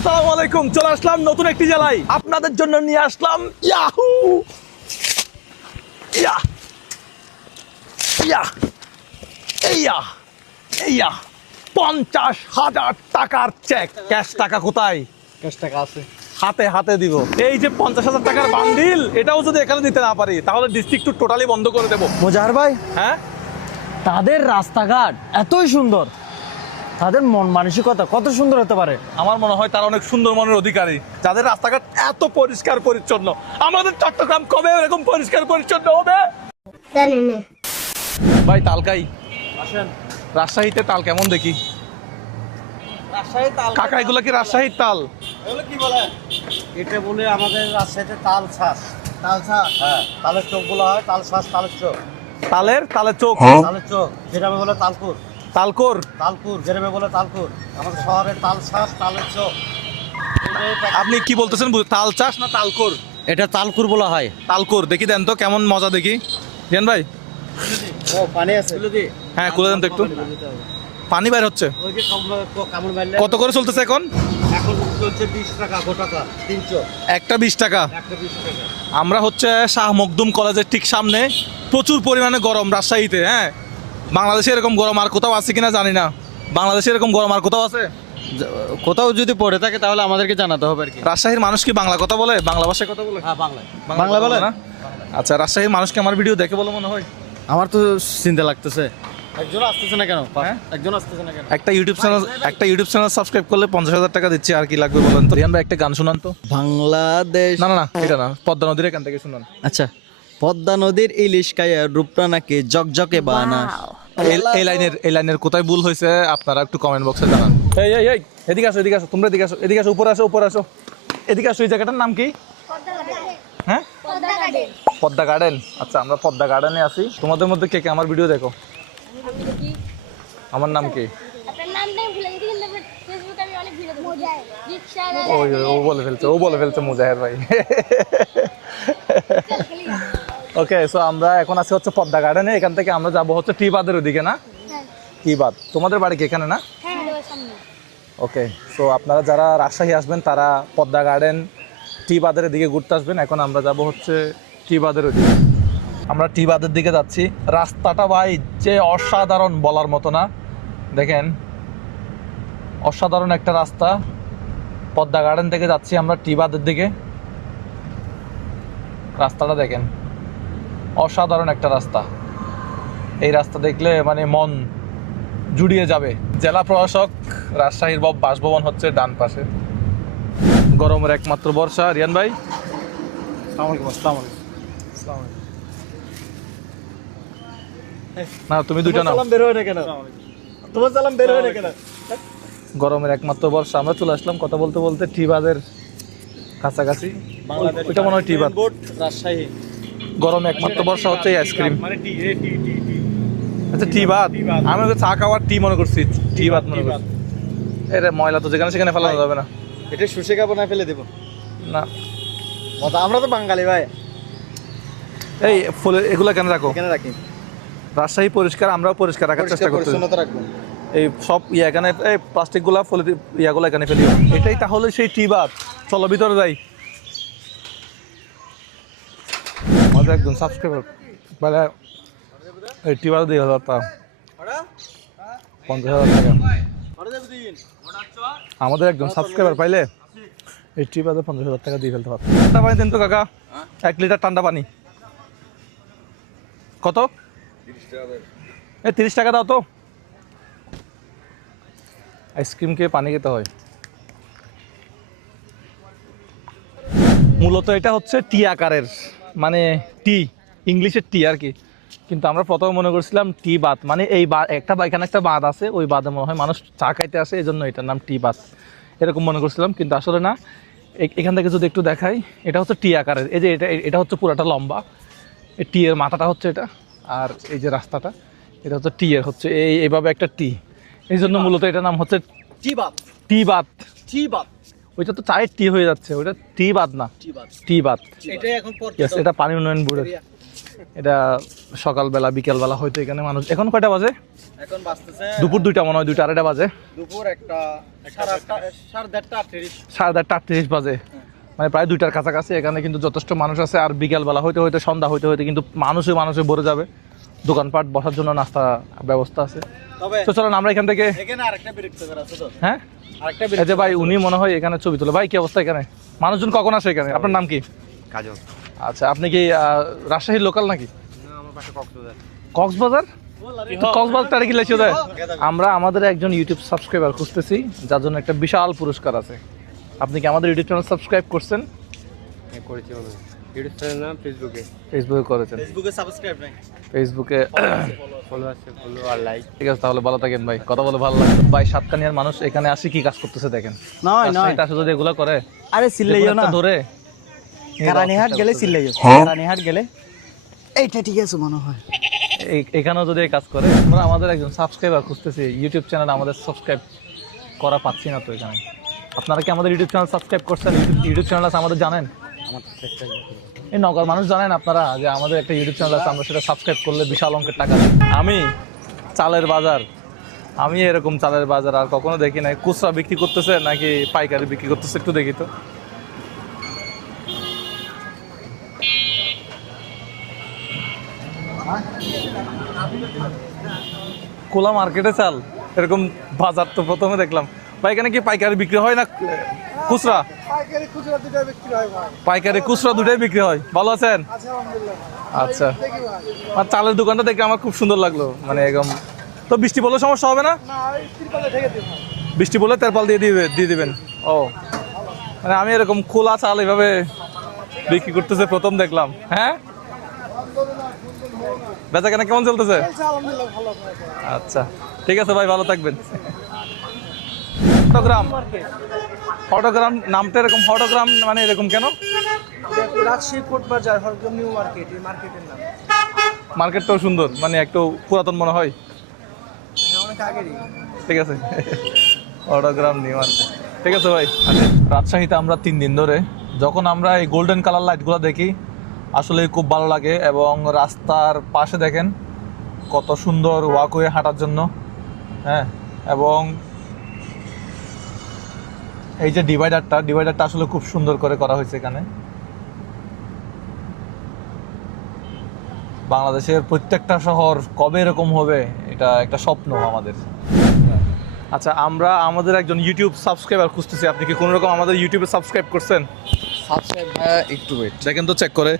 আসসালামু আলাইকুম, চলে আসলাম নতুন একটি জেলায়। আপনাদের জন্য নিয়ে আসলাম ইয়াহু ইয়া ইয়া ইয়া ইয়া 50,000 টাকার চেক। ক্যাশ টাকা কোথায়? ক্যাশ টাকা আছে হাতে হাতে দিব। এই যে 50,000 টাকার বান্ডিল, এটাও যদি এখানে দিতে না পারি তাহলে ডিস্ট্রিক্ট ট্যুর টোটালি বন্ধ করে দেবো। মোজাহার ভাই, হ্যাঁ, তাদের রাস্তাঘাট এতই সুন্দর, তাদের মন মানসিকতা কত সুন্দর হতে পারে। আমার মনে হয় তারা অনেক সুন্দর মনের অধিকারী, যাদের রাস্তাঘাট এত পরিষ্কার পরিচ্ছন্ন। আমাদের চট্টগ্রাম কবে এরকম পরিষ্কার পরিচ্ছন্ন হবে? ভাই তালকাই আসেন রাজশাহীতে তাল কেমন দেখি। রাজশাহী তাল কাকা, এগুলো কি রাজশাহীর তাল? এগুলো কি বলে? এটা বলে আমাদের রাজশাহীতে তাল ছাস। তাল ছাস, হ্যাঁ, তালের চোখ বলা হয়। তাল ছাস, তালের চোখ। তালের চোখ, তালের চোখ যেটাকে বলে তালকুর। তালকোর, তালকুর যেটাকে বলে তালকুর। আমাদের শহরে তাল ছাস, তালের চোখ। আপনি কি বলতেছেন? তাল চাষ না তালকোর? এটা তালকুর বলা হয়। তালকোর দেখি দেন তো কেমন মজা দেখি। জান ভাই, ও পানি আছে? হ্যাঁ খুলে দেন তো একটু। পানি বাইর হচ্ছে। ওই যে কামড় মারলে কত করে চলতেছে এখন? এখন চলছে 20 টাকা গোটাটা, 300 একটা 20 টাকা। একটা 20 টাকা। আমরা হচ্ছে শাহ মখদুম কলেজের ঠিক সামনে। প্রচুর পরিমাণে গরম রাজশাহীতে। হ্যাঁ, বাংলাদেশে এরকম গরম আর কোথাও আছে কিনা জানি না। বাংলাদেশে এরকম গরম আর কোথাও আছে? কোথাও যদি পড়ে থাকে তাহলে আমাদেরকে জানাতে হবে আর কি। রাজশাহীর মানুষ কি বাংলা কথা বলে? বাংলা ভাষায় কথা বলে? হ্যাঁ, বাংলা বাংলা বলে না? আচ্ছা, রাজশাহীর মানুষকে আমার ভিডিও দেখে বলে মনে হয়? আমার তো চিন্তা লাগতেছে। একজন আসতেছে না কেন? হ্যাঁ? একজন আসতেছে না কেন? একটা ইউটিউব চ্যানেল সাবস্ক্রাইব করলে 50,000 টাকা দিচ্ছি। আর কি লাগবে বলেন তো? রিয়ান ভাই একটা গান শুনান তো। বাংলাদেশ। না না না, এটা না, পদ্মা নদীর এখান থেকে শুনান। আচ্ছা, পদ্মা নদীর ইলিশ কায়া রূপটা নাকি জকজকে বানা। এই লাইনের কোথায় ভুল হয়েছে আপনারা একটু কমেন্ট বক্সে জানান। এই এই এই এদিকে আসো, এদিকে আসো, তোমরা এদিকে আসো, এদিকে আসো, উপরে আসো, উপরে আসো, এদিকে আসো। এই জায়গাটার নাম কি? হ্যাঁ, পদ্মা গার্ডেন। আচ্ছা, আমরা পদ্মা গার্ডেনে আছি। তোমাদের মধ্যে কে কে আমার ভিডিও দেখো? আমার নাম কি? ওই ও বলে ফেলছে মুজাহের ভাই। ওকে, সো আমরা এখন আছি হচ্ছে পদ্মা গার্ডেনে। এখান থেকে আমরা যাবো হচ্ছে টি বাঁধের ওদিকে। না, টি বাঁধ তোমাদের বাড়ি কি এখানে? না, ওকে। সো আপনারা যারা রাজশাহী আসবেন তারা পদ্মা গার্ডেন, টি বাঁধের দিকে ঘুরতে আসবেন। এখন আমরা যাব হচ্ছে টি বাঁধের ওদিকে। আমরা টি বাঁধের দিকে যাচ্ছি। রাস্তাটা ভাই যে অসাধারণ, বলার মতো না। দেখেন, অসাধারণ একটা রাস্তা। পদ্মা গার্ডেন থেকে যাচ্ছি আমরা টি বাঁধের দিকে। রাস্তাটা দেখেন, অসাধারণ একটা রাস্তা। এই রাস্তা দেখলে মানে মন জুড়িয়ে যাবে। জেলা প্রশাসক রাজশাহীর বাসভবন হচ্ছে ডান পাশে। গরমের একমাত্র বর্ষা। রিয়ান ভাই, না তুমি দুইটা নাও। বের হয় না কেন? তোমার সালাম বের হয় না কেন? গরমের একমাত্র বর্ষা। আমরা চলে আসলাম কথা বলতে বলতে টি বাঁধের কাছাকাছি। ওইটা মনে হয় টি বাঁধ। রাজশাহী গরমে একমাত্র বর্ষা হচ্ছে এই আইসক্রিম। মানে টি আচ্ছা, টি বাঁধ। আমি ওকে চা খাওয়ার টি মনে করছি, টি বাঁধ মনে করছি। এর ময়লা তো যেখানে সেখানে ফেলানো যাবে না। এটা শুষে খাবো না ফেলে দেবো না, মজা। আমরা তো বাঙালি ভাই, এই ফুলে এগুলা কেন রাখো? এখানে রাখি। রাজশাহী পরিষ্কার, আমরাও পরিষ্কার রাখার চেষ্টা করতেছি। পরিচ্ছন্নতা রাখবো। এই সব এখানে এই প্লাস্টিক গুলা ফলে ইয়াগুলো এখানে ফেলি। এটাই তাহলে সেই টি বাঁধ। চলো ভিতরে যাই। আমাদের একজন সাবস্ক্রাইবার বলে এই টি বাঁধ 2,000 টাকা, 50,000 টাকা। আমাদের একজন সাবস্ক্রাইবার পাইলে এই টি বাঁধে 50,000 টাকা দিয়ে ফেলতে পারত। ঠান্ডা পানি দেন তো কাকা, 1 লিটার ঠান্ডা পানি। কত? 30 টাকা দাও তো। আইসক্রিম খেয়ে পানি খেতে হয়। মূলত এটা হচ্ছে টি আকারের, মানে টি, ইংলিশের টি আর কি। কিন্তু আমরা প্রথমে মনে করছিলাম টি বাঁধ মানে এই এখানে একটা বাঁধ আছে, ওই বাঁধে মনে হয় মানুষ চা খাইতে আসে, এই জন্য এটার নাম টি বাঁধ এরকম মনে করছিলাম। কিন্তু আসলে না। এখান থেকে যদি একটু দেখাই, এটা হচ্ছে টি আকারের। এই যে এটা হচ্ছে পুরাটা লম্বা। এই টি এর মাথাটা হচ্ছে এটা, আর এই যে রাস্তাটা এটা হচ্ছে টি এর হচ্ছে এইভাবে একটা টি। এই জন্য মূলত এটার নাম হচ্ছে টি বাত। টি বাঁধ। টি বাত, ওইটা তো চায়ের টি হয়ে যাচ্ছে, ওইটা টি বাঁধ না, টি বাত। টি বাঁধ। এটাই এখন এটা পানি উন্নয়ন বোর্ডের। এটা সকালবেলা বিকেলবেলা হয়তো এখানে মানুষ। এখন কয়টা বাজে? এখন বাজতেছে দুপুর 2টা মনে হয়, 2টা 2:30 বাজে। দুপুর 1:30 3:30 বাজে, মানে প্রায় 2টার কাছাকাছি। এখানে কিন্তু যথেষ্ট মানুষ আছে। আর বিকেলবেলা হইতে হইতে সন্ধ্যা হইতে হইতে কিন্তু মানুষে ভরে যাবে। দোকানপাট বসার জন্য নাস্তা ব্যবস্থা আছে। তবে তো চলেন আমরা এখান থেকে। এখানে আরেকটা বিরক্ত করা আছে তো। হ্যাঁ, আরেকটা এই যে ভাই উনি মনে হয় এখানে ছবি তোলে। ভাই কি অবস্থা এখানে? মানুষজন কখন আসে এখানে? আপনার নাম কি? কাজল। আচ্ছা, আপনি কি রাজশাহীর লোকাল নাকি? না, আমার পাশে কক্সবাজার। কক্সবাজার? তো কক্সবাজার কি লেখা যায়? আমরা আমাদের একজন ইউটিউব সাবস্ক্রাইবার খুঁজতেছি, যার জন্য একটা বিশাল পুরস্কার আছে। আপনি কি আমাদের ইউটিউব চ্যানেল সাবস্ক্রাইব করছেন? হ্যাঁ, করেছি। বলুন ইউটিউব চ্যানেল নাম ফেসবুকে করেছেন? ফেসবুকে সাবস্ক্রাইব নাই, ফেসবুকে ফলো আছে, ফলো আর লাইক। ঠিক আছে, তাহলে ভালো থাকেন ভাই, কথা বলে ভালো লাগলো ভাই। সাতকানিয়ার মানুষ এখানে আসি কি কাজ করতেছে দেখেন। নয় নয়, এটা যদি এগুলা করে, আরে সিল্লাইও না, ধরে কারানিহাট গেলে সিল্লাইও, কারানিহাট গেলে এইটা ঠিক আছে মনে হয়। এখানেও যদি এই কাজ করে। আমরা আমাদের একজন সাবস্ক্রাইবার খুঁজতেছি, ইউটিউব চ্যানেল আমাদের সাবস্ক্রাইব করা পাচ্ছি না তো এখানে। আপনারা কি আমাদের ইউটিউব চ্যানেল সাবস্ক্রাইব করছেন? ইউটিউব চ্যানেল আছে আমাদের, জানেন? আমার চেষ্টা এই নগর মানুষ জানেন আপনারা যে আমাদের একটা ইউটিউব চ্যানেল আছে, আমরা সেটা সাবস্ক্রাইব করলে বিশাল অঙ্কের টাকা দেয়। আমি চালের বাজার, আমি এরকম চালের বাজার আর কখনো দেখি নাই। খুচরা বিক্রি করতেছে নাকি পাইকারি বিক্রি করতেছে একটু দেখি তো। কোলা মার্কেটে চাল, এরকম বাজার তো প্রথমে দেখলাম। ভাই এখানে কি পাইকারি বিক্রি হয় না খুচরা? পাইকারি খুচরা দুটাই বিক্রি হয়। ভালো আছেন? আচ্ছা, আর চালের দোকানটা দেখে আমার খুব সুন্দর লাগলো, মানে একদম। তো বৃষ্টি পড়লে সমস্যা হবে না? বৃষ্টি পড়লে তেরপাল দিয়ে দিবেন। ও, মানে আমি এরকম খোলা চাল এভাবে বিক্রি করতেছে প্রথম দেখলাম। হ্যাঁ, বেচা কেনা কেমন চলতেছে? আচ্ছা, ঠিক আছে ভাই, ভালো থাকবেন। হটগ্রাম, হটগ্রাম নামটা এরকম, হটগ্রাম মানে এরকম কেন? রাজশাহী কোট বাজার, হরগ্রাম নিউ মার্কেট, এই মার্কেটের নাম। মার্কেটটাও সুন্দর, মানে একটু পুরাতন মনে হয়। অনেক আগেরই। ঠিক আছে, হটগ্রাম নিউ মার্কেট। ঠিক আছে ভাই। রাজশাহীতে আমরা 3 দিন ধরে, যখন আমরা এই গোল্ডেন কালার লাইটগুলো দেখি আসলে খুব ভালো লাগে। এবং রাস্তার পাশে দেখেন কত সুন্দর ওয়াকওয়ে হাঁটার জন্য। হ্যাঁ, এবং এই যে ডিভাইডারটা আসলে খুব সুন্দর করে করা হয়েছে এখানে। বাংলাদেশের প্রত্যেকটা শহর কবে এরকম হবে, এটা একটা স্বপ্ন আমাদের। আচ্ছা, আমরা আমাদের একজন ইউটিউব সাবস্ক্রাইবার খুঁজতেছি। আপনি কি কোনো রকম আমাদের ইউটিউবে সাবস্ক্রাইব করছেন? সাবস্ক্রাইব একটু ওয়েট দেখেন তো, চেক করে।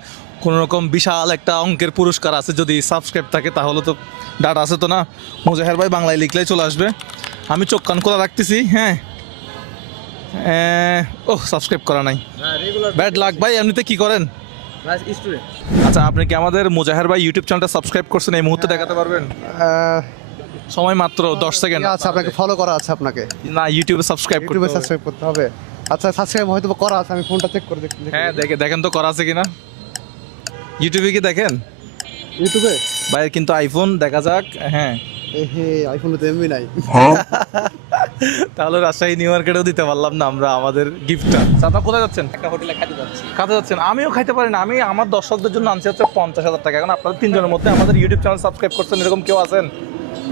কোনো রকম বিশাল একটা অঙ্কের পুরস্কার আছে যদি সাবস্ক্রাইব থাকে, তাহলে তো ডাটা আছে তো না। মুজাহের ভাই বাংলায় লিখলেই চলে আসবে। আমি চোখ কান খোলা রাখতেছি। হ্যাঁ, ও সাবস্ক্রাইব করা নাই, ব্যাড লাক ভাই। এমনিতে কি করেন? স্টুডেন্ট। আচ্ছা, আপনি কি আমাদের মুজাহের ভাই ইউটিউব চ্যানেলটা সাবস্ক্রাইব করছেন? এই মুহূর্তে দেখাতে পারবেন? সময় মাত্র 10 সেকেন্ড। আচ্ছা, আপনাকে ফলো করা আছে আপনাকে? না, ইউটিউবে সাবস্ক্রাইব করতে ইউটিউবে হবে। সাবস্ক্রাইব করতে হবে। আচ্ছা, সাবস্ক্রাইব হয়তো বা করা আছে, আমি ফোনটা চেক করে দেখতে। হ্যাঁ, দেখেন তো করা আছে কিনা। ইউটিউবে কি দেখেন? ইউটিউবে ভাইয়ের কিন্তু আইফোন, দেখা যাক। হ্যাঁ, হে আইফোনে তো এমবি নাই। তাহলে রাজশাহী নিউ মার্কেটেও দিতে পারলাম না আমরা আমাদের গিফটটা। আপনারা কোথায় যাচ্ছেন? একটা হোটেলে খাইতে যাচ্ছি। খাতে যাচ্ছেন? আমিও খাইতে পারি না। আমি আমার দর্শকদের জন্য আনছি হচ্ছে 50,000 টাকা। এখন আপনাদের 3 জনের মধ্যে আমাদের ইউটিউব চ্যানেল সাবস্ক্রাইব করছেন এরকম কেউ আছেন?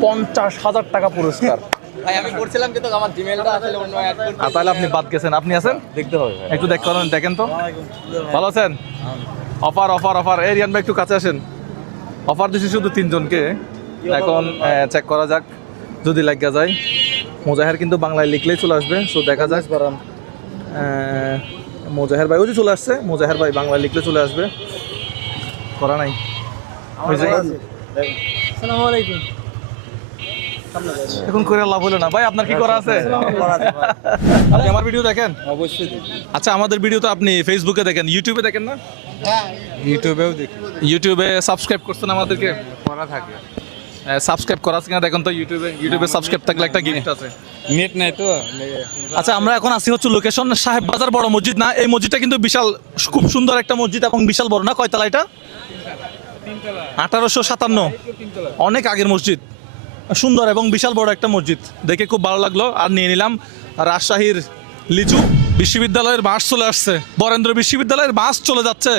50,000 টাকা পুরস্কার। ভাই আমি করছিলাম কিন্তু আমার জিমেইলটা আসলে অন্য অ্যাড করতে। আর তাহলে আপনি বাদ গেছেন। আপনি আছেন? দেখতে হবে ভাই। একটু দেখেন তো। ভালো আছেন? অফার। এই রিয়ান ভাই একটু কাছে আসেন। অফার দিছি শুধু 3 জনকে। এখন চেক করা যাক যদি লাগা যায়। মুজাহের কিন্তু বাংলায় লিখলেই চলে আসবে। সো দেখা যাক। মুজাহের ভাই ওই যে চলে আসছে। মুজাহের ভাই বাংলায় লিখলে চলে আসবে। করা নাই। আসসালামু আলাইকুম। এখন করে লাভ হলো না ভাই। আপনার কি করা আছে? আপনি আমার ভিডিও দেখেন? অবশ্যই আচ্ছা, আমাদের ভিডিও তো আপনি ফেসবুকে দেখেন, ইউটিউবে দেখেন না? ইউটিউবেও দেখি। ইউটিউবে সাবস্ক্রাইব করছেন আমাদেরকে? করা থাকে। সাবস্ক্রাইব করা আছে কিনা দেখেন তো। ইউটিউবে সাবস্ক্রাইব থাকলে একটা গিফট আছে। নেট নাই তো। আচ্ছা, আমরা এখন আসি হচ্ছে লোকেশন সাহেব বাজার বড় মসজিদ না। এই মসজিদটা কিন্তু বিশাল, খুব সুন্দর একটা মসজিদ এবং বিশাল বড় না? কয়তলা এটা? 1857। অনেক আগের মসজিদ, সুন্দর এবং বিশাল বড় একটা মসজিদ। দেখে খুব ভালো লাগলো। আর নিয়ে নিলাম রাজশাহীর লিচু। বিশ্ববিদ্যালয়ের বাস চলে আসছে, বরেন্দ্র বিশ্ববিদ্যালয়ের বাস চলে যাচ্ছে।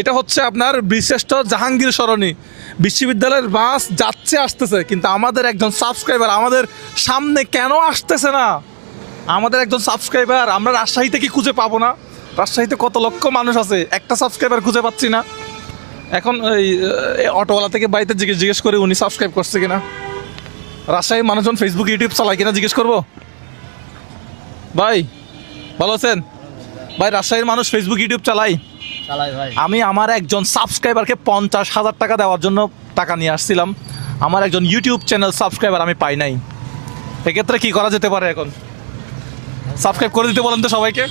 এটা হচ্ছে আপনার বীরশ্রেষ্ঠ জাহাঙ্গীর সরণি। বিশ্ববিদ্যালয়ের বাস যাচ্ছে আসতেছে, কিন্তু আমাদের একজন সাবস্ক্রাইবার আমাদের সামনে কেন আসতেছে না? আমাদের একজন সাবস্ক্রাইবার আমরা রাজশাহীতে কি খুঁজে পাবো না? রাজশাহীতে কত লক্ষ মানুষ আছে, একটা সাবস্ক্রাইবার খুঁজে পাচ্ছি না। এখন এই অটোওয়ালা থেকে বাড়িতে জিজ্ঞেস করে উনি সাবস্ক্রাইব করছে কিনা। রাজশাহীর মানুষজন ফেসবুক ইউটিউব চালায় কিনা জিজ্ঞেস করবো। ভাই ভালো আছেন? ভাই রাজশাহীর মানুষ ফেসবুক ইউটিউব চালাই। আমি আমার একজন সাবস্ক্রাইবারকে 50,000 টাকা দেওয়ার জন্য টাকা নিয়ে আসছিলাম। আমার একজন ইউটিউব চ্যানেল সাবস্ক্রাইবার আমি পাই নাই। এক্ষেত্রে কি করা যেতে পারে? এখন সাবস্ক্রাইব করে দিতে বলেন তো সবাইকে।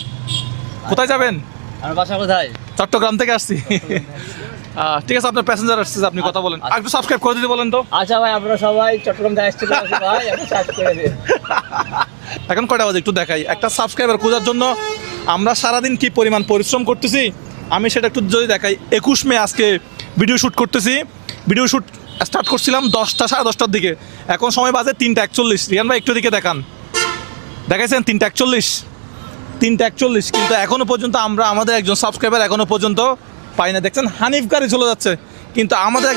কোথায় যাবেন? আমার বাসা কোথায়? চট্টগ্রাম থেকে আসছি। ঠিক আছে, আপনার প্যাসেঞ্জার আসছে, আপনি কথা বলেন। আর একটু সাবস্ক্রাইব করে দিতে বলেন তো। আচ্ছা ভাই, আপনারা সবাই চট্টগ্রাম থেকে আসছেন ভাই, আপনি সাবস্ক্রাইব করে দিন। এখন কয়টা বাজে একটু দেখাই। একটা সাবস্ক্রাইবার খোঁজার জন্য আমরা সারাদিন কি পরিমাণ পরিশ্রম করতেছি আমি সেটা একটু যদি দেখাই। 21 মে আজকে ভিডিও শ্যুট করতেছি। ভিডিও শ্যুট স্টার্ট করছিলাম 10টা, 10:30টার দিকে। এখন সময় বাজে 3:41। রিয়ান ভাই একটু দিকে দেখান, দেখাইছেন 3:41। 3:41, কিন্তু এখনো পর্যন্ত আমরা আমাদের একজন সাবস্ক্রাইবার এখনো পর্যন্ত পাই না। দেখছেন হানিফ গাড়ি চলে যাচ্ছে, কিন্তু আমাদের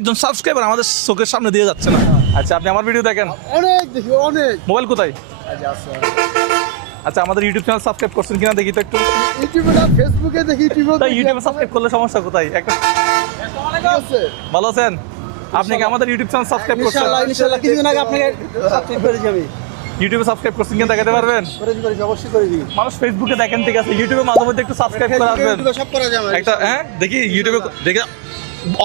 একজন সাবস্ক্রাইবার আমাদের চোখের সামনে দিয়ে যাচ্ছে না। আচ্ছা, আপনি আমার ভিডিও দেখেন? অনেক দেখি, অনেক। মোবাইল কোথায়? আচ্ছা, আমাদের ইউটিউব চ্যানেল সাবস্ক্রাইব করছেন কিনা দেখি তো একটু। ইউটিউবে না, ফেসবুকে দেখি, ইউটিউবে সাবস্ক্রাইব করলে সমস্যা কোথায়? একটা ভালো আছেন? আপনি কি আমাদের ইউটিউব চ্যানেল সাবস্ক্রাইব করছেন? ইনশাআল্লাহ কিছুদিন আগে আপনাকে সাবস্ক্রাইব করে যাবে। ইউটিউবে সাবস্ক্রাইব করছেন কিনা দেখাতে পারবেন? অবশ্যই করে দিই। মানুষ ফেসবুকে দেখেন, ঠিক আছে, ইউটিউবে মাঝে মধ্যে একটু সাবস্ক্রাইব করে আসবেন। সব করা যাবে একটা দেখি ইউটিউবে দেখে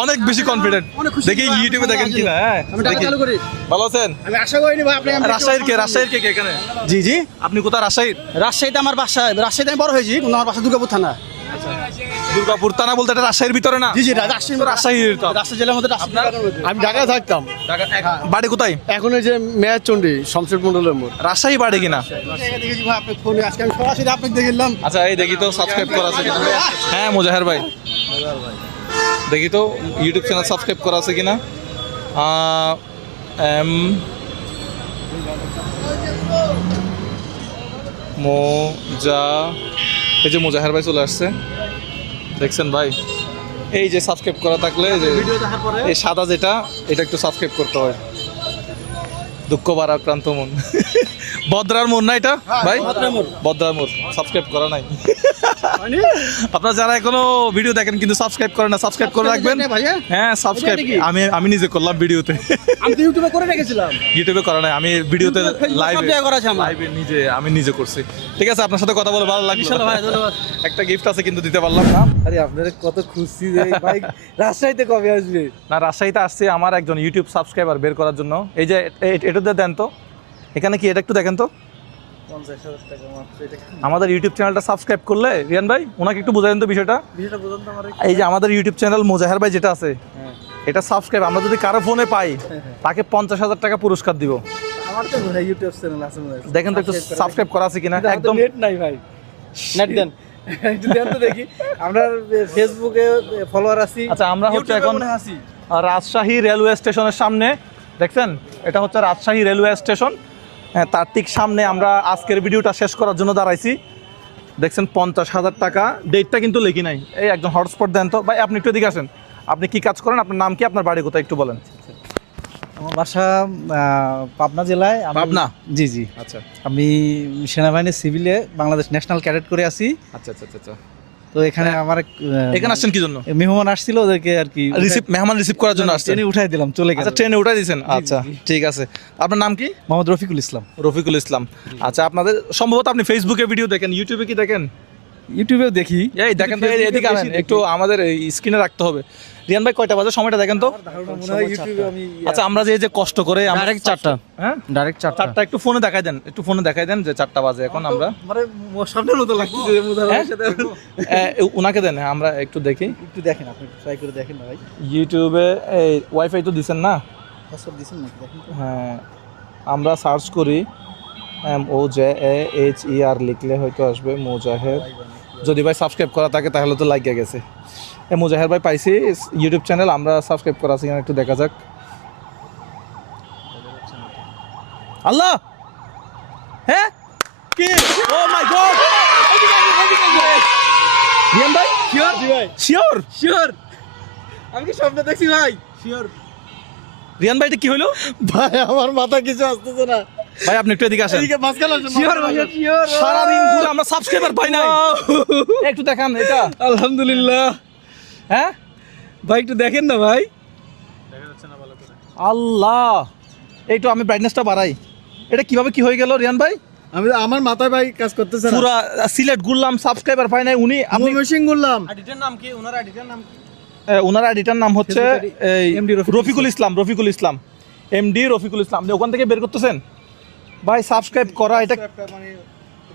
অনেক বেশি কনফিডেন্ট। দেখি ইউটিউবে দেখেন কিনা। আমি টাকা চালু করি। ভালো আছেন? আমি আশা করিনি ভাই আপনি রাজশাহীর কে এখানে? জি জি, আপনি কোথায়? রাজশাহীতে আমার বাসা। রাজশাহীতে আমি বড় হয়েছি, কিন্তু আমার বাসা দুর্গাপুর থানা। দুর্গাপুর থানা বলতে এটা রাজশাহীর ভিতরে না? জি জি, রাজশাহীর জেলার মধ্যে। আমি ঢাকায় থাকতাম। বাড়ি কোথায়? এখন ওই যে মেয়ারচন্ডী শমশের মন্ডলের মোড়। রাজশাহী বাড়ি কিনা? দেখেছি ভাই আপনার ফোনে, আজকে আমি সরাসরি আপনাকে দেখলাম। আচ্ছা, এই দেখি তো সাবস্ক্রাইব করা আছে কিনা। হ্যাঁ, মুজাহের ভাই, দেখি তো ইউটিউব চ্যানেল সাবস্ক্রাইব করা আছে কিনা। এই যে মুজাহের ভাই চলে আসছে, দেখছেন ভাই? এই যে সাবস্ক্রাইব করা থাকলে এই সাদা যেটা, এটা একটু সাবস্ক্রাইব করতে হয়। দুঃখ ভারাক্রান্ত মন। বদরার মোড় না এটা ভাই? বদরার মোড় সাবস্ক্রাইব করা নাই। আপনারা যারা এখনো ভিডিও দেখেন কিন্তু সাবস্ক্রাইব করেন না, সাবস্ক্রাইব করে রাখবেন। হ্যাঁ, সাবস্ক্রাইব আমি নিজে করলাম ভিডিওতে। আমি তো ইউটিউবে করে রেখেছিলাম। ইউটিউবে করা নাই, আমি ভিডিওতে লাইভে আমি নিজে করছি। ঠিক আছে, আপনার সাথে কথা বলে ভালো লাগলো। ভাই ধন্যবাদ। একটা গিফট আছে কিন্তু দিতে পারলাম না। আরে আপনারা কত খুশি যে ভাই রাজশাহীতে কবে আসবে? না, রাজশাহীতে আসছে আমার একজন ইউটিউব সাবস্ক্রাইবার বের করার জন্য। এই যে এটা দেন তো, এখানে কি এটা একটু দেখেন তো। 50,000 টাকা মাত্র। এটা আমাদের ইউটিউব চ্যানেলটা সাবস্ক্রাইব করলে, রিয়ান ভাই ওনাকে একটু বোঝাবেন তো বিষয়টা। বুঝুন তো আমার। এই যে আমাদের ইউটিউব চ্যানেল মুজাহের ভাই যেটা আছে, এটা সাবস্ক্রাইব আমরা যদি কারো ফোনে পাই তাকে 50,000 টাকা পুরস্কার দিব। আমার তো মনে হয় ইউটিউব চ্যানেল আছে মনে হয়। দেখেন তো একটু সাবস্ক্রাইব করা আছে কিনা। একদম নেট নাই ভাই। নেট দেন। একটু দেন তো দেখি। আমরা ফেসবুকে ফলোয়ার আছি। আচ্ছা, আমরা হচ্ছে এখন রাজশাহী রেলওয়ে স্টেশনের সামনে। দেখছেন, এটা হচ্ছে রাজশাহী রেলওয়ে স্টেশন। হ্যাঁ, তার ঠিক সামনে আমরা আজকের ভিডিওটা শেষ করার জন্য দাঁড়াইছি। দেখছেন 50,000 টাকা। ডেটটা কিন্তু লিখি নাই। এই একজন হটস্পট দেন তো ভাই, আপনি একটু এদিকে আসেন। আপনি কি কাজ করেন? আপনার নাম কি? আপনার বাড়ি কোথায় একটু বলেন। আমার বাসা পাবনা জেলায়। পাবনা? জি জি। আচ্ছা আমি সেনাবাহিনীর সিভিলে বাংলাদেশ ন্যাশনাল ক্যাডেট করে আছি। আচ্ছা আচ্ছা আচ্ছা। তো এখানে আমার এখানে আসছেন কি জন্য? মেহমান আসছিল, ওদেরকে আর কি মেহমান রিসিভ করার জন্য আসছেন? ট্রেনে উঠাই দিলাম, চলে গেল। আচ্ছা, ট্রেনে উঠাই দিয়েছেন। আচ্ছা, ঠিক আছে। আপনার নাম কি? মোহাম্মদ রফিকুল ইসলাম। রফিকুল ইসলাম। আচ্ছা, আপনাদের সম্ভবত আপনি ফেসবুকে ভিডিও দেখেন, ইউটিউবে কি দেখেন? ইউটিউবেও দেখি। এই দেখেন তো, এদিকে আনেন একটু, আমাদের স্ক্রিনে রাখতে হবে। রিয়ান ভাই কয়টা বাজে? সময়টা দেখেন তো। মনে হয় ইউটিউবে আমি আচ্ছা, আমরা যে কষ্ট করে ডাইরেক্ট 4টা। হ্যাঁ, ডাইরেক্ট 4টা। একটু ফোনে দেখাই দেন, যে 4টা বাজে এখন। আমরা মানে স্বপ্নের মতো লাগছে যে মুদারের সাথে। ওনাকে দেন, আমরা একটু দেখি। একটু দেখেন, আপনি ট্রাই করে দেখেন না ভাই। ইউটিউবে এই ওয়াইফাই তো দিছেন না? পাসওয়ার্ড দিছেন নাকি দেখেন তো। হ্যাঁ, আমরা সার্চ করি MOJAHER লিখলে হয়তো আসবে মুজাহের। যদি ভাই সাবস্ক্রাইব করা থাকে তাহলে তো লাগিয়ে গেছে। মুজাহের ভাই পাইছি ইউটিউব চ্যানেল, আমরা সাবস্ক্রাইব করা আছে, একটু দেখা যাক। আল্লাহ, হ্যাঁ কি ও মাই গড রিয়ান ভাই শিওর শিওর আমি কি স্বপ্ন দেখছি ভাই শিওর রিয়ান ভাই এটা কি হলো ভাই আমার মাথা কিছু আসতেছে না ভাই আপনি একটু এদিকে আসেন এদিকে মাঝখানে আসেন, শিওর মাঝখানে ভাই আসেন। শিওর সারাদিন ঘুরে আমরা সাবস্ক্রাইবার পাই নাই একটু দেখান এটা আলহামদুলিল্লাহ হ্যাঁ ভাই একটু দেখেন না ভাই আল্লাহ এইটু আমি ব্রাইটনেসটা বাড়াই এটা কিভাবে কি হয়ে গেল রিয়ান ভাই আমি আমার মাথায় ভাই কাজ করতেছে না পুরা সিলেট ঘুরলাম সাবস্ক্রাইবার পাই নাই উনি আপনি মেশিন করলাম এডিটর নাম কি ওনার এডিটর নাম কি ওনার আইডিটার নাম হচ্ছে এই MD রফিকুল ইসলাম এমডি রফিকুল ইসলাম আপনি ওখান থেকে বের করতেছেন ভাই সাবস্ক্রাইব করা এটা মানে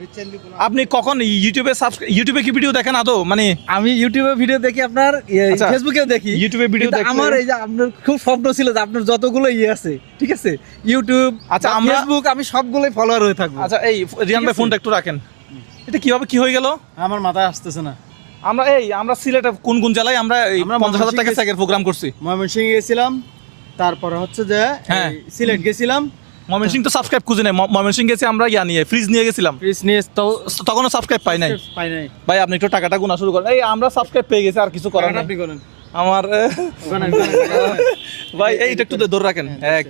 রিসেন্টলি আপনি কখন ইউটিউবে কি ভিডিও দেখেন আদৌ মানে আমি ইউটিউবে ভিডিও দেখি আপনার আচ্ছা। ফেসবুকেও দেখি ইউটিউবে ভিডিও কিন্তু দেখলে- আমার এই যে আপনার খুব স্বপ্ন ছিল যে আপনার যতগুলো আছে ঠিক আছে ইউটিউব আচ্ছা, আচ্ছা আমরা- ফেসবুক আমি সবগুলোই ফলোয়ার হয়ে থাকবো আচ্ছা এই রিয়ান ভাই ফোনটা একটু রাখেন এটা কিভাবে কি হয়ে গেল আমার মাথায় আসতেছে না আমরা সিলেটে কোন কোন জেলায় আমরা এই আমরা 50,000 টাকা ময়মনসিংহে- স্যাকের প্রোগ্রাম করছি ময়মনসিংহ গেছিলাম তারপরে হচ্ছে যে হ্যাঁ। এই সিলেট গেছিলাম ময়মনসিংহ তো সাবস্ক্রাইব খুঁজে নেই ময়মনসিংহ গেছি আমরা নিয়ে ফ্রিজ নিয়ে গেছিলাম ফ্রিজ নিয়ে তো তখনও সাবস্ক্রাইব পাই নাই পাই নাই ভাই আপনি একটু টাকাটা গুনা শুরু করেন এই আমরা সাবস্ক্রাইব পেয়ে গেছি আর কিছু করার নাই আপনি করেন আমার ওখানে, ওখানে, ওখানে। ভাই এইটা একটু ধরে রাখেন এক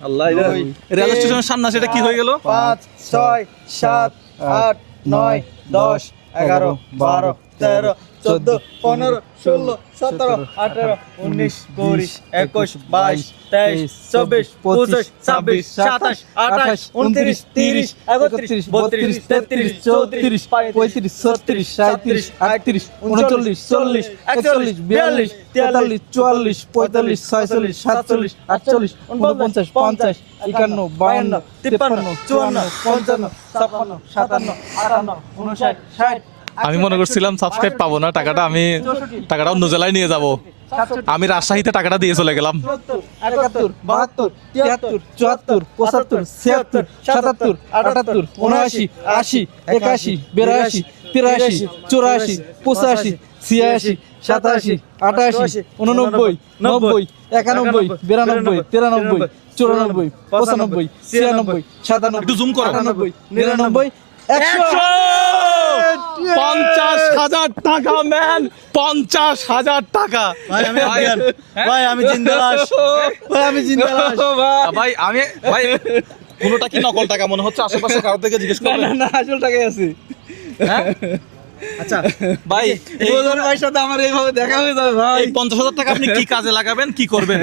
আল্লাহ দুই, রেল তিন, স্টেশনের সামনে সেটা কি হয়ে গেল 5 6 7 8 9 10 11 12 13 14 15 16 17 18 19 20 21 22 23 24 25 26 27 28 29 30 31 32 33 34 35 36 37 38 39 40 41 42 43 44 45 46 47 48 49 50 51 52 53 54 55 56 57 58 59 60 আমি মনে করছিলাম সাবস্ক্রাইব পাবো না টাকাটা অন্য জেলায় নিয়ে যাব আমি রাজশাহীতে টাকাটা দিয়ে চলে গেলাম 71 72 73 74 75 76 77 78 79 80 81 82 83 84 85 86 87 88 89 90 91 92 93 94 95 96 97 একটু জুম করো 98 99 100 50,000 টাকা ম্যান 50,000 টাকা ভাই আমি আফগান ভাই আমি জিন্দা লাশ ভাই আমি জিন্দা লাশ ভাই ভাই কোনোটা কি নকল টাকা মনে হচ্ছে আশেপাশে কারো থেকে জিজ্ঞেস করবেন না আসল টাকাই আছে হ্যাঁ আচ্ছা ভাই বোঝার ভাইয়ের সাথে আমার এইভাবে দেখা হয়ে যাবে ভাই এই 50,000 টাকা আপনি কি কাজে লাগাবেন কি করবেন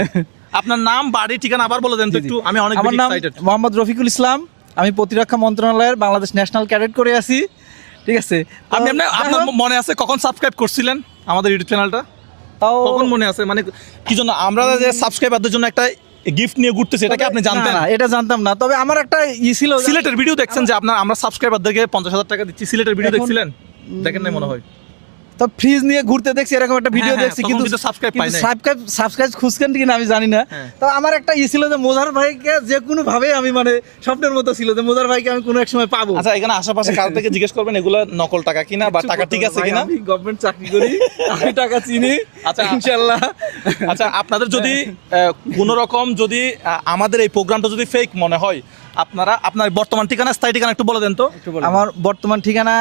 আপনার নাম বাড়ি ঠিকানা আবার বলে দেন তো একটু আমি অনেক আমার নাম এক্সাইটেড মোহাম্মদ রফিকুল ইসলাম আমি প্রতিরক্ষা মন্ত্রণালয়ের বাংলাদেশ ন্যাশনাল ক্যাডেট করে আছি ঠিক আছে আপনি আপনার মনে আছে কখন সাবস্ক্রাইব করছিলেন আমাদের ইউটিউব চ্যানেলটা তাও কখন মনে আছে মানে কি জন্য আমরা যে সাবস্ক্রাইবারদের জন্য একটা গিফট নিয়ে ঘুরতেছি এটা কি আপনি জানতেন না, এটা জানতাম না তবে আমার একটা ছিল যে- সিলেটের ভিডিও দেখছেন যে আমরা সাবস্ক্রাইবারদেরকে 50,000 টাকা দিচ্ছি সিলেটের ভিডিও এখন- দেখছিলেন দেখেন নাই মনে হয় তো ফ্রিজ নিয়ে ঘুরতে দেখছি এরকম একটা ভিডিও হ্যাঁ, দেখছি তখন কিন্তু কিন্তু subscribe পাই নাই। সাবস্ক্রাইব খুঁজছেন কিনা আমি জানি না হ্যাঁ। তো আমার একটা ছিল যে মোজার ভাইকে যে কোনো ভাবে আমি মানে স্বপ্নের মতো ছিল যে মোজার ভাইকে আমি কোনো এক সময় পাবো আচ্ছা এখানে আশেপাশে কারো থেকে জিজ্ঞেস করবেন এগুলো নকল টাকা কিনা বা টাকা ঠিক আছে কিনা আমি গভর্নমেন্ট চাকরি করি আমি টাকা চিনি আচ্ছা। ইনশাআল্লাহ আচ্ছা আপনাদের যদি কোনো রকম যদি আমাদের এই প্রোগ্রামটা যদি ফেক মনে হয় আপনার বর্তমান ঠিকানা স্থায়ী ঠিকানা একটু বলে দেন তো আমার বর্তমান ঠিকানা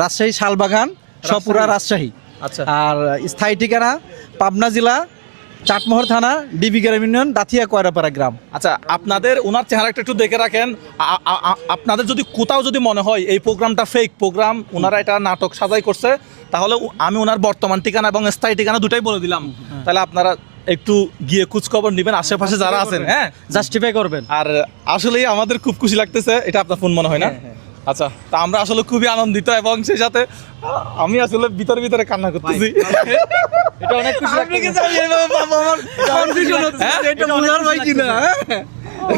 রাজশাহী শালবাগান সপুরা রাজশাহী আচ্ছা আর স্থায়ী ঠিকানা পাবনা জেলা চাটমোহর থানা ডিবি গ্রাম ইউনিয়ন দাথিয়া কয়রাপাড়া গ্রাম আচ্ছা আপনাদের ওনার চেহারাটা একটু দেখে রাখেন আপনাদের যদি কোথাও যদি মনে হয় এই প্রোগ্রামটা ফেক প্রোগ্রাম ওনারা এটা নাটক সাজাই করছে তাহলে আমি ওনার বর্তমান ঠিকানা এবং স্থায়ী ঠিকানা দুটাই বলে দিলাম তাহলে আপনারা একটু গিয়ে খোঁজখবর নেবেন আশেপাশে যারা আছেন হ্যাঁ জাস্টিফাই করবেন আর আসলেই আমাদের খুব খুশি লাগতেছে এটা আপনার ফোন মনে হয় না আচ্ছা তা আমরা আসলে খুবই আনন্দিত এবং সেই সাথে আমি আসলে ভিতরে কান্না করতেছি এটা অনেক খুশি আপনি কি জানেন এভাবে পাবো আমার কনফিউশন হচ্ছে হ্যাঁ? যে এটা মোজার ভাই কিনা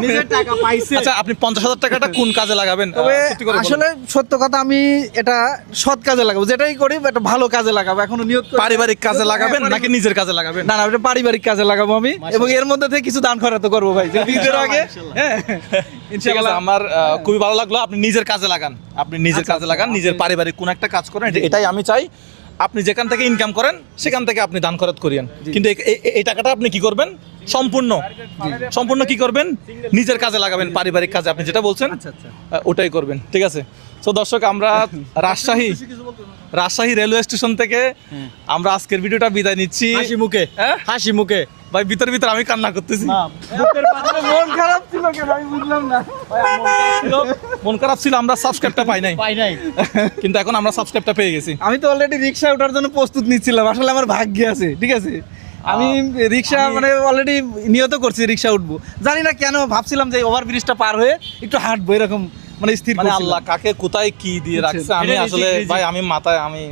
নিজের টাকা পাইছে আচ্ছা আপনি 50,000 টাকাটা কোন কাজে লাগাবেন তবে সত্যি করে বলুন। আসলে সত্য কথা আমি এটা সৎ কাজে লাগাবো যেটাই করি এটা ভালো কাজে লাগাবো এখনো নিয়ত করি- পারিবারিক কাজে লাগাবেন নাকি নিজের কাজে লাগাবেন না না এটা পারিবারিক কাজে লাগাবো আমি এবং এর মধ্যে থেকে কিছু দান খরচ করবো ভাই যে ঈদের আগে হ্যাঁ ঠিক আছে আমার খুবই ভালো লাগলো আপনি নিজের কাজে লাগান আপনি নিজের কাজে লাগান নিজের পারিবারিক কোন একটা কাজ করেন এটাই আমি চাই আপনি যেখান থেকে ইনকাম করেন সেখান থেকে আপনি দান খরচ করিয়েন কিন্তু এই টাকাটা আপনি কি করবেন সম্পূর্ণ সম্পূর্ণ কি করবেন নিজের কাজে লাগাবেন, পারিবারিক কাজে আপনি যেটা বলছেন ওটাই করবেন, ঠিক আছে? তো দর্শক আমরা রাজশাহী রেলওয়ে স্টেশন থেকে আমরা আজকের ভিডিওটা বিদায় নিচ্ছি হাসি মুখে, হ্যাঁ? হাসি মুখে। ভাই ভিতরে ভিতরে আমি কান্না করতেছি, বুকের পাশে মন খারাপ ছিল কেন আমি বুঝলাম না। মন খারাপ ছিল আমরা সাবস্ক্রাইবটা পাই নাই, পাই নাই। কিন্তু এখন আমরা সাবস্ক্রাইবটা পেয়ে গেছি। আমি তো অলরেডি রিক্সা ওঠার জন্য প্রস্তুত নিচ্ছিলাম, আসলে আমার ভাগ্যে আছে, ঠিক আছে? আমি রিক্সা মানে অলরেডি নিয়ত করছি রিক্সা উঠবো, জানি না কেন ভাবছিলাম যে ওভারব্রিজটা পার হয়ে একটু হাঁটবো, এরকম মানে স্থির মানে করছিলাম। আল্লাহ কাকে কোথায় কি দিয়ে রাখছে আমি এটা আসলে রিজিক। ভাই আমি মাথায় আমি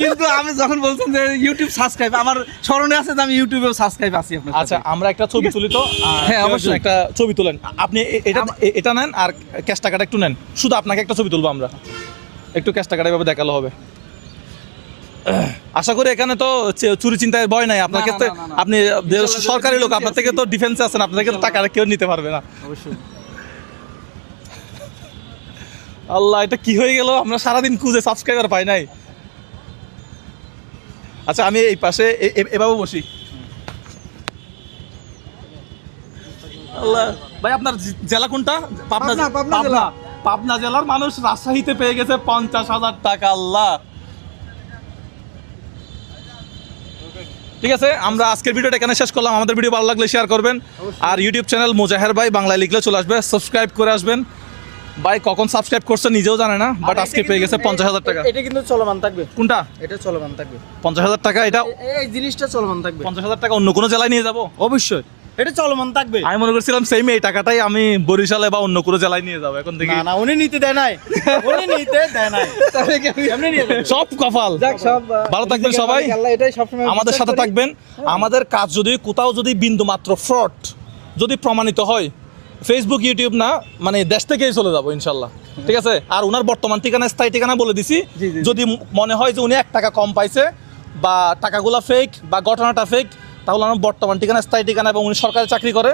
কিন্তু আমি যখন বলছেন যে ইউটিউব সাবস্ক্রাইব, আমার স্মরণে আছে যে আমি ইউটিউবেও সাবস্ক্রাইব আছি আপনার সাথে। আচ্ছা আমরা একটা ছবি তুলি তো, হ্যাঁ, কেউ অবশ্যই। একজন একটা ছবি তুলেন, আপনি এটা নেন আর ক্যাশ টাকাটা একটু নেন, শুধু আপনাকে একটা ছবি তুলবো আমরা, একটু ক্যাশ টাকাটা এভাবে দেখালো হবে। আশা করি এখানে তো চুরি চিন্তায় ভয় নাই আপনার কাছে, আপনি যে সরকারি লোক, আপনার থেকে তো ডিফেন্সে আছেন, আপনার থেকে তো টাকা কেউ নিতে পারবে না। অবশ্যই। আল্লাহ এটা কি হয়ে গেল, আমরা সারাদিন খুঁজে সাবস্ক্রাইবার পাই নাই। আচ্ছা আমি এই পাশে এভাবে বসি। আল্লাহ ভাই আপনার জেলা কোনটা? পাবনা জেলা। পাবনা জেলার মানুষ রাজশাহীতে পেয়ে গেছে 50,000 টাকা। আল্লাহ ঠিক আছে, আমরা আজকের ভিডিওটা এখানে শেষ করলাম। আমাদের ভিডিও ভালো লাগলে শেয়ার করবেন, আর ইউটিউব চ্যানেল মোজাহের ভাই বাংলায় লিখলে চলে আসবে, সাবস্ক্রাইব করে আসবেন। ভাই কখন সাবস্ক্রাইব করছে নিজেও জানে না, বাট আজকে পেয়ে গেছে 50,000 টাকা। এটা কিন্তু চলমান থাকবে, কোনটা? এটা চলমান থাকবে, 50,000 টাকা? এটা এই জিনিসটা চলমান থাকবে 50,000 টাকা অন্য কোনো জেলায় নিয়ে যাবো? অবশ্যই, এটা চলমান থাকবে। আমি মনে করছিলাম সেম এই টাকাটাই আমি বরিশালে বা অন্য কোনো জেলায় নিয়ে যাবো এখন থেকে। না না, উনি নিতে দেয় নাই, উনি নিতে দেয় নাই, এমনি নিয়ে যাবে। সব কপাল। যাক, সব ভালো থাকবেন সবাই, আল্লাহ এটাই সবসময় আমাদের সাথে থাকবেন। আমাদের কাজ যদি কোথাও যদি বিন্দু মাত্র ফ্রড যদি প্রমাণিত হয়, ফেসবুক ইউটিউব না মানে দেশ থেকেই চলে যাবো ইনশাল্লাহ, ঠিক আছে? আর ওনার বর্তমান ঠিকানা স্থায়ী ঠিকানা বলে দিছি, যদি মনে হয় যে উনি 1 টাকা কম পাইছে বা টাকাগুলা ফেক বা ঘটনাটা ফেক, তাহলে আমার বর্তমান ঠিকানা স্থায়ী ঠিকানা এবং উনি সরকারি চাকরি করে,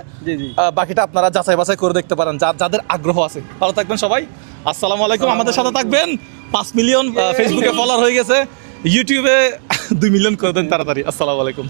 বাকিটা আপনারা যাচাই বাছাই করে দেখতে পারেন যাদের আগ্রহ আছে। ভালো থাকবেন সবাই, আসসালামু আলাইকুম। আমাদের সাথে থাকবেন। 5 মিলিয়ন ফেসবুকে ফলোয়ার হয়ে গেছে, ইউটিউবে 2 মিলিয়ন করে দেন তাড়াতাড়ি। আসসালামু আলাইকুম।